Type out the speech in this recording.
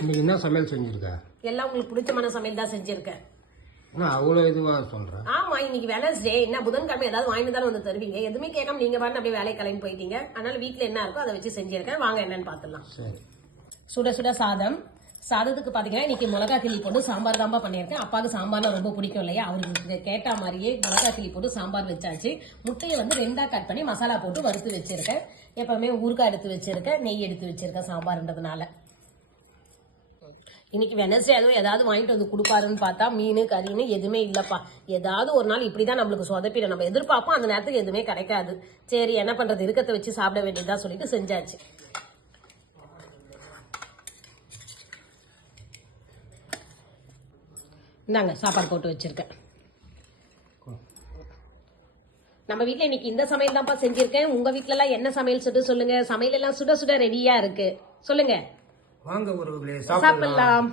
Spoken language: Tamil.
இன்னைக்கு என்ன சமையல் செஞ்சிருக்க? எல்லாம் உங்களுக்கு பிடிச்சமான சமையல் தான் செஞ்சிருக்கேன். அவ்வளோ இதுவா சொல்றேன். ஆமா, இன்னைக்கு வெனஸ்டே, என்ன புதன்கிழமை ஏதாவது வாங்கிட்டு தானே வந்து தருவீங்க. எதுவுமே கேட்காம நீங்க பாட்டு அப்படியே வேலையை கிளம்பி போயிட்டீங்க. அதனால வீட்டுல என்ன இருக்கோ அதை வச்சு செஞ்சிருக்கேன். வாங்க என்னன்னு பாத்துலாம். சரி. சுட சுட சாதம். சாதத்துக்கு பாத்தீங்கன்னா இன்னைக்கு மிளகா கிள்ளி போட்டு சாம்பார் தான்பா பண்ணியிருக்கேன். அப்பாவுக்கு சாம்பார்னா ரொம்ப பிடிக்கும் இல்லையா, அவருக்கு கேட்ட மாதிரியே மிளகா கிள்ளி போட்டு சாம்பார் வச்சாச்சு. முட்டையை வந்து 2ஆ கட் பண்ணி மசாலா போட்டு வறுத்து வச்சிருக்கேன். எப்பவுமே ஊறுகாய் எடுத்து வச்சிருக்கேன், நெய் எடுத்து வச்சிருக்கேன் சாம்பார்ன்றதுனால. இன்னைக்கு வெனஸ்டே அதுவும் ஏதாவது வாங்கிட்டு வந்து கொடுப்பாருன்னு பார்த்தா மீன் கறின்னு எதுவுமே இல்லப்பா. ஏதாவது ஒரு நாள் இப்படிதான் நம்மளுக்கு சொதப்பிடும். நம்ம எதிர்பார்ப்போம், அந்த நேரத்துக்கு எதுவுமே கிடைக்காது. சரி என்ன பண்றது, இருக்கத்தை வச்சு சாப்பிட வேண்டியதா சொல்லிட்டு செஞ்சாச்சு. இந்தாங்க சாப்பாடு போட்டு வச்சிருக்கேன். நம்ம வீட்டுல இன்னைக்கு இந்த சமையல் தான்ப்பா செஞ்சிருக்கேன். உங்க வீட்டுல எல்லாம் என்ன சமையல் சொல்லுங்க. சமையல் எல்லாம் சுட சுட ரெடியா இருக்கு. சொல்லுங்க, வாங்க ஒரு சாப்பிடலாம்.